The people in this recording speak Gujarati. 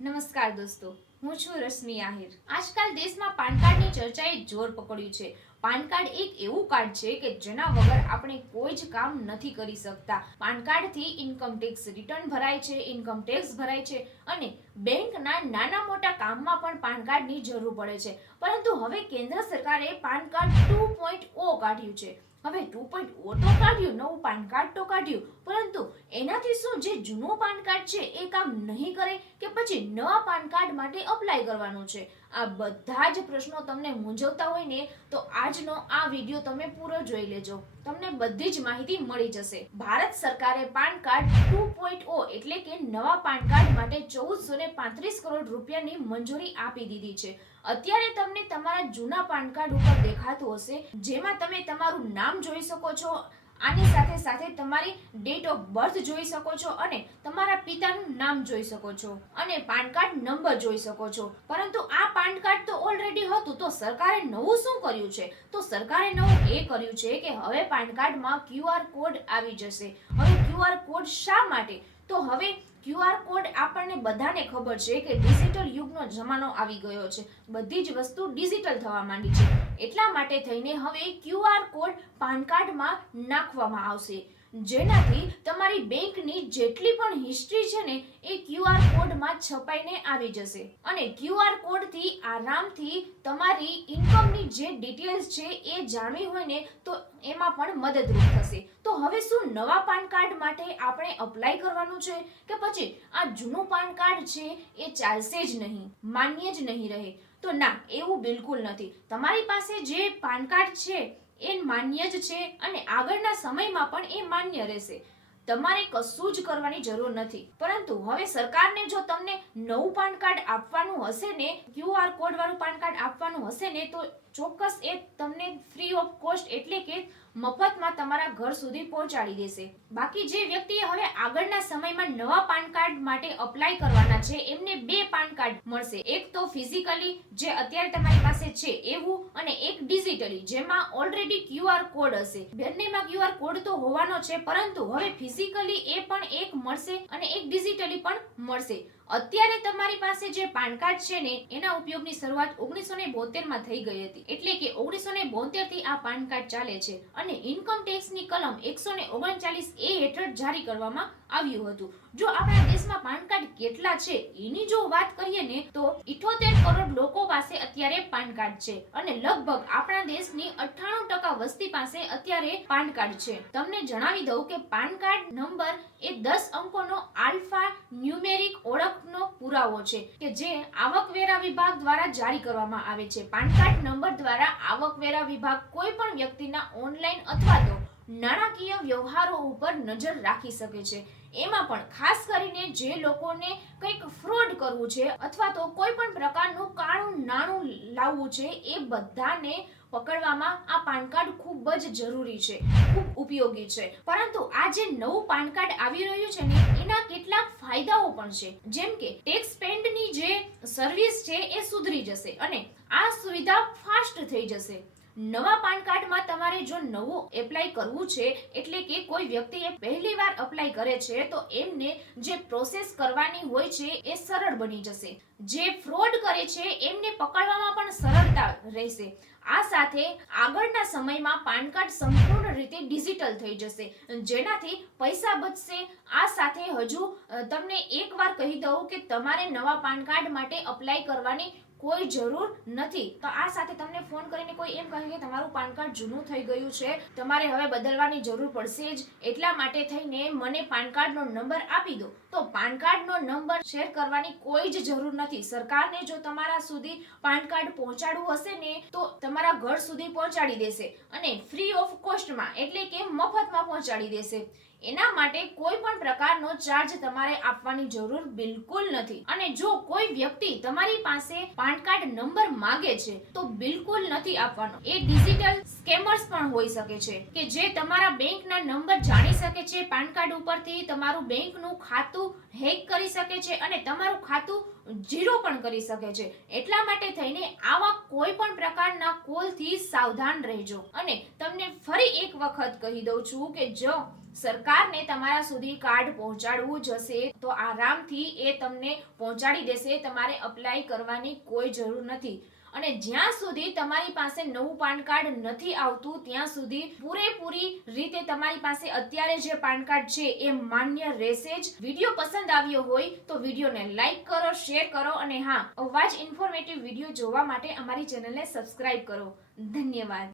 નમસ્કાર દોસ્તો, હું છું રશ્મિ આહિર। આજકાલ દેશમાં પાન કાર્ડની ચર્ચાએ જોર પકડ્યું છે। પાન કાર્ડ એક એવું કાર્ડ છે કે જેના વગર આપણે કોઈ જ કામ નથી કરી શકતા। પાન કાર્ડથી ઇન્કમ ટેક્સ રિટર્ન ભરાય છે, ઇન્કમ ટેક્સ ભરાય છે અને બેંકના નાના મોટા કામમાં પણ પાન કાર્ડની જરૂર પડે છે। પરંતુ હવે કેન્દ્ર સરકારે પાન કાર્ડ 2.0 કાઢ્યું છે। હવે 2.0 તો કાઢ્યું, નવું પાન કાર્ડ તો કાઢ્યું, પરંતુ એનાથી શું જે જૂનું પાન કાર્ડ છે એ કામ નહીં કરે કે પછી નવા પાન કાર્ડ માટે અપ્લાય કરવાનું છે? આ બધા જ પ્રશ્નો તમને મૂંઝવતા હોય ને તો આજનો આ વિડિયો તમે પૂરો જોઈ લેજો, તમને બધી જ માહિતી મળી જશે। ભારત સરકારે પાન કાર્ડ 2.0 એટલે કે નવા પાન કાર્ડ માટે 1435 કરોડ રૂપિયાની મંજૂરી આપી દીધી છે। અત્યારે તમને તમારા જૂના પાન કાર્ડ ઉપર દેખાતું હશે, જેમાં તમે તમારું નામ જોઈ શકો છો, આની સાથે સાથે તમારી ડેટ ઓફ બર્થ જોઈ શકો છો અને તમારા પિતાનું નામ જોઈ શકો છો અને પાન કાર્ડ નંબર જોઈ શકો છો। પરંતુ આ પાન કાર્ડ તો ઓલરેડી હતું, તો સરકારે નવું શું કર્યું છે? તો સરકારે નવું એ કર્યું છે કે હવે પાન કાર્ડમાં QR કોડ આવી જશે। હવે QR કોડ શા માટે? તો હવે QR કોડ આપણને બધાને ખબર છે કે ડિજિટલ યુગનો જમાનો આવી ગયો છે, બધી જ વસ્તુ ડિજિટલ થવા માંડી છે, એટલા માટે થઈને હવે QR કોડ પાન કાર્ડમાં નાખવામાં આવશે, જેનાથી તમારી બેંકની જેટલી પણ હિસ્ટ્રી છે ને એ QR કોડમાં છપાઈને આવી જશે અને QR કોડથી આરામથી તમારી ઇન્કમની જે ડિટેલ્સ છે એ જાણવી હોય ને તો એમાં પણ મદદરૂપ થશે। તો હવે શું નવા પાન કાર્ડ માટે આપણે અપ્લાય કરવાનું છે કે પછી આ જૂનું પાન કાર્ડ છે એ ચાલશે જ નહીં, માન્ય જ નહીં રહે? તો ના, એવું બિલકુલ નથી। તમારી પાસે જે પાન કાર્ડ છે એ માન્ય જ છે અને આગળના સમયમાં પણ એ માન્ય રહેશે, તમારે કશું જ કરવાની જરૂર નથી। પરંતુ હવે સરકારને જો તમને નવું પાન કાર્ડ આપવાનું હશે ને, QR કોડ વાળું પાન કાર્ડ આપવાનું હશે ને, તો ચોક્કસ એ તમને ફ્રી ઓફ કોસ્ટ એટલે કે મફતમાં તમારા ઘર સુધી પહોંચાડી દેશે। બાકી જે વ્યક્તિએ હવે આગળના સમયમાં નવા પાન કાર્ડ માટે અપ્લાય કરવાના છે એમને બે પાન કાર્ડ મળશે, એક તો ફિઝિકલી જે અત્યારે તમારી પાસે છે એવું અને એક ડિજિટલી જેમાં ઓલરેડી QR કોડ હશે। બંનેમાં QR કોડ તો હોવાનો છે, પરંતુ હવે ફિઝિકલી એ પણ એક મળશે અને એક ડિજિટલી પણ મળશે। અત્યારે તમારી પાસે જે પાન કાર્ડ છે ને એના ઉપયોગની શરૂઆત 1972 માં થઈ ગઈ હતી, એટલે કે 1972 થી આ પાન કાર્ડ ચાલે છે અને ઇન્કમ ટેક્સ ની કલમ 139A હેઠળ જારી કરવામાં આવ્યું હતું। જો આપણા દેશમાં પાન કાર્ડ કેટલા છે એની જો વાત કરીએ ને તો 78 કરોડ લોકો પાસે અત્યારે પાન કાર્ડ છે અને લગભગ આપણા દેશની 98% વસ્તી પાસે અત્યારે પાન કાર્ડ છે। તમને જણાવી દઉં કે પાન કાર્ડ નંબર એ 10 અંકોનો આલ્ફા ન્યુમેરિક ઓળખનો પુરાવો છે કે જે આવકવેરા વિભાગ દ્વારા જારી કરવામાં આવે છે। પાન કાર્ડ નંબર દ્વારા આવકવેરા વિભાગ કોઈ પણ વ્યક્તિના ઓનલાઈન અથવા તો નાણાકીય વ્યવહારો ઉપર નજર રાખી શકે છે। એમાં પણ ખાસ કરીને જે લોકોને કંઈક ફ્રોડ કરવું છે અથવા તો કોઈ પણ પ્રકારનું કાળું નાણું લાવવું છે એ બધાને પકડવામાં આ પાન કાર્ડ ખૂબ જ જરૂરી છે, ખૂબ ઉપયોગી છે। પરંતુ આ જે નવું પાન કાર્ડ આવી રહ્યું છે ને એના કેટલાક ફાયદાઓ પણ છે, જેમ કે ટેક્સ પેડની જે સર્વિસ છે એ સુધરી જશે અને આ સુવિધા ફાસ્ટ થઈ જશે। નવા પાન કાર્ડમાં તમારે જો નવું એપ્લાય કરવું છે એટલે કે કોઈ વ્યક્તિએ પહેલીવાર અપ્લાય કરે છે તો એમને જે પ્રોસેસ કરવાની હોય છે એ સરળ બની જશે, જે ફ્રોડ કરે છે એમને પકડવામાં પણ સરળતા રહેશે। આ સાથે આગળના સમયમાં પાન કાર્ડ સંપૂર્ણ રીતે ડિજિટલ થઈ જશે, જેનાથી પૈસા બચશે। આ સાથે હજુ તમને એક વાર કહી દઉં કે તમારે નવા પાન કાર્ડ માટે અપ્લાય કરવાની કોઈ જરૂર નથી। તો આ સાથે તમને ફોન કરીને કોઈ એમ કહે કે તમારું પાન કાર્ડ જૂનું થઈ ગયું છે, તમારે હવે બદલવાની જરૂર પડશે જ, એટલા માટે થઈને મને પાન કાર્ડનો નંબર આપી દો, તો પાન કાર્ડનો નંબર શેર કરવાની કોઈ જ જરૂર નથી। સરકારને જો તમારા સુધી પાન કાર્ડ પહોંચાડવું હશે ને તો તમારા ઘર સુધી પહોંચાડી દેશે અને ફ્રી ઓફ કોસ્ટમાં એટલે કે મફતમાં પહોંચાડી દેશે। એના માટે કોઈ પણ પ્રકારનો ચાર્જ તમારે આપવાની જરૂર બિલકુલ નથી અને જો કોઈ વ્યક્તિ તમારી પાસે પાન કાર્ડ નંબર માંગે છે તો બિલકુલ નથી આપવાનો। એ ડિજિટલ સ્કેમર્સ પણ હોઈ શકે છે કે જે તમારા બેંકના નંબર જાણી શકે છે, પાન કાર્ડ ઉપરથી તમારું બેંકનું ખાતું હેક કરી શકે છે અને તમારું ખાતું ઝીરો પણ કરી શકે છે। એટલા માટે થઈને આવા કોઈ પણ પ્રકારના કોલથી સાવધાન રહેજો। અને તમને ફરી એક વખત કહી દઉં છું કે જો સરકારને તમારા સુધી કાર્ડ પહોંચાડવું જશે તો આરામથી એ તમને પહોંચાડી દેશે. તમારે અપ્લાય કરવાની કોઈ જરૂર નથી. અને જ્યાં સુધી તમારી પાસે નવું પાન કાર્ડ નથી આવતું ત્યાં સુધી પૂરેપૂરી રીતે તમારી પાસે અત્યારે જે પાન કાર્ડ છે એ માન્ય રહેશે જ. વિડીયો પસંદ આવ્યો હોય તો વિડીયોને લાઈક કરો, શેર કરો અને હા, આવા જ ઇન્ફોર્મેટિવ વિડીયો જોવા માટે અમારી ચેનલને સબસ્ક્રાઇબ કરો. ધન્યવાદ.